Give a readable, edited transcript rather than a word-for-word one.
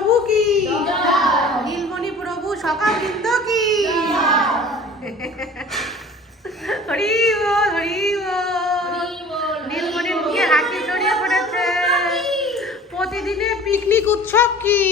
প্রভু কি, নীলমণি প্রভু সকাল কিন্তু কি। হরি বল, হরি বল। নীলমণির মুখে হাসি ছড়িয়ে পড়েছে। প্রতিদিনের পিকনিক উৎসব কি?